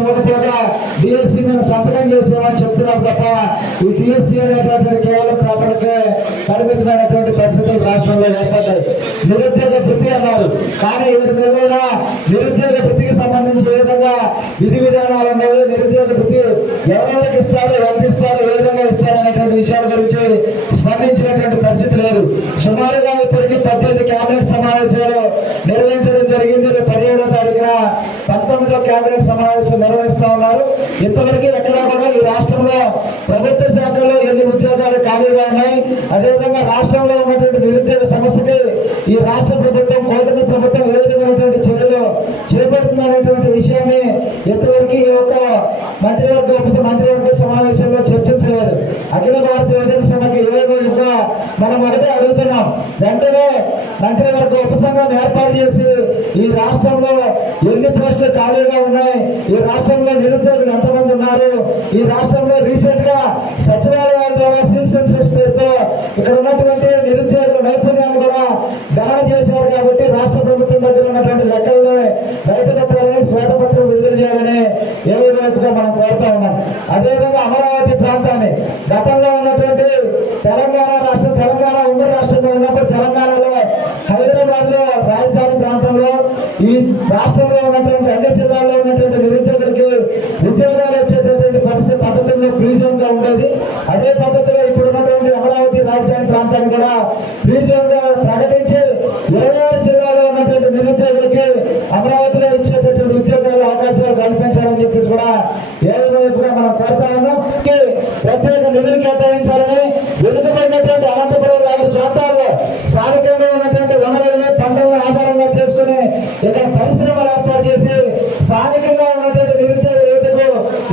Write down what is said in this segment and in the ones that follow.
Notification ఇవ్వకపోగా DSC మీద సంతకం చేసామని చెప్తున్నాం తప్ప ఈ డిఎస్సి అనేటువంటి కేవలం ప్రాపర్కే పరిమితమైనటువంటి పరిస్థితులు రాష్ట్రంలో ఏర్పడ్డాయి. నిరుద్యోగ వృత్తి అన్నారు. కానీ ఏడు నెలలైనా నిరుద్యోగ వృత్తికి సంబంధించి ఏ విధంగా విధి విధానాలు ఉన్నాయి నిరుద్యోగ వృత్తి ఎవరెవరికి ఇస్తారు ఎంత ఇస్తారు ఏ విధంగా ఇస్తారు అనేటువంటి విషయాల గురించి స్పందించినటువంటి పరిస్థితి లేదు. సుమారుగా ఇప్పటికీ పద్దెనిమిది కేబినెట్ సమావేశాలు నిర్వహించడం జరిగింది. పదిహేను పంతొమ్మిదో కేబినెట్ సమావేశం నిర్వహిస్తా ఉన్నారు. ఇంతవరకు ఎక్కడా కూడా ఈ రాష్ట్రంలో ప్రభుత్వ శాఖలో ఎన్ని ఉద్యోగాలు ఖాళీగా ఉన్నాయి? అదేవిధంగా రాష్ట్రంలో ఉన్నటువంటి నిరుద్యోగ సమస్యకి ఈ రాష్ట్ర ప్రభుత్వం కూటమి ప్రభుత్వం ఏ విధమైనటువంటి చర్యలు చేపడుతుందనేటువంటి విషయాన్ని ఇంతవరకు ఈ యొక్క మంత్రివర్గ మంత్రివర్గ సమావేశంలో చర్చించలేదు. అఖిల భారత యువజన సభకి ఏ విధంగా మనం ఒకటే అడుగుతున్నాం వెంటనే మంత్రివర్గ ఉపసంఘం ఏర్పాటు చేసి ఈ రాష్ట్రంలో ఎన్ని పోస్టులు ఖాళీగా ఉన్నాయి? ఈ రాష్ట్రంలో నిరుద్యోగులు ఎంతమంది ఉన్నారు? ఈ రాష్ట్రంలో రీసెంట్గా సచివాలయాల ద్వారా సివిల్ పేరుతో ఇక్కడ ఉన్నటువంటి నిరుద్యోగుల నైపుణ్యాన్ని కూడా గణన చేశారు కాబట్టి రాష్ట్ర ప్రభుత్వం దగ్గర ఉన్నటువంటి లెక్కలను బయటపెట్టాలని శ్వేతపత్రం విడుదల చేయాలని ఏ విధంగా మనం కోరుతా ఉన్నాం. అదేవిధంగా అమరావతి ప్రాంతాన్ని గతంలో ఉన్నటువంటి తెలంగాణ రాష్ట్రం తెలంగాణ ఉమ్మడి రాష్ట్రంలో ఉన్నప్పుడు తెలంగాణ హైదరాబాద్లో రాజధాని ప్రాంతంలో ఈ రాష్ట్రంలో ఉన్నటువంటి అన్ని జిల్లాల్లో ఉన్నటువంటి నిరుద్యోగులకి ఉద్యోగాలు వచ్చేటటువంటి పరిస్థితి పద్ధతుల్లో ఫ్రీ జోన్గా ఉండేది. అదే పద్ధతిలో ఇప్పుడు ఉన్నటువంటి అమరావతి రాజధాని ప్రాంతాన్ని కూడా ఫ్రీ జోన్గా ప్రకటించి ఇరవై ఆరు జిల్లాలో ఉన్నటువంటి నిరుద్యోగులకి అమరావతిలో ఇచ్చేటటువంటి ఉద్యోగాలు అవకాశాలు కల్పించాలని చెప్పేసి కూడా ఏదైనా మనం కోరుతా ఉన్నాం. ప్రత్యేక నిధులు కేటాయించాలి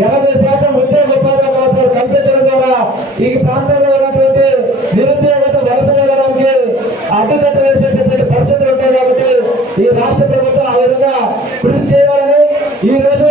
ఎనభై శాతం ఉద్యోగ ఉపాధి అవకాశాలు కల్పించడం ద్వారా ఈ ప్రాంతంలో ఉన్నటువంటి నిరుద్యోగత వలస వెళ్ళడానికి అడ్డుకట్ట వేసేటటువంటి పరిస్థితులు ఉంటాయి కాబట్టి ఈ రాష్ట్ర ప్రభుత్వం ఆ విధంగా కృషి చేయాలని ఈ రోజు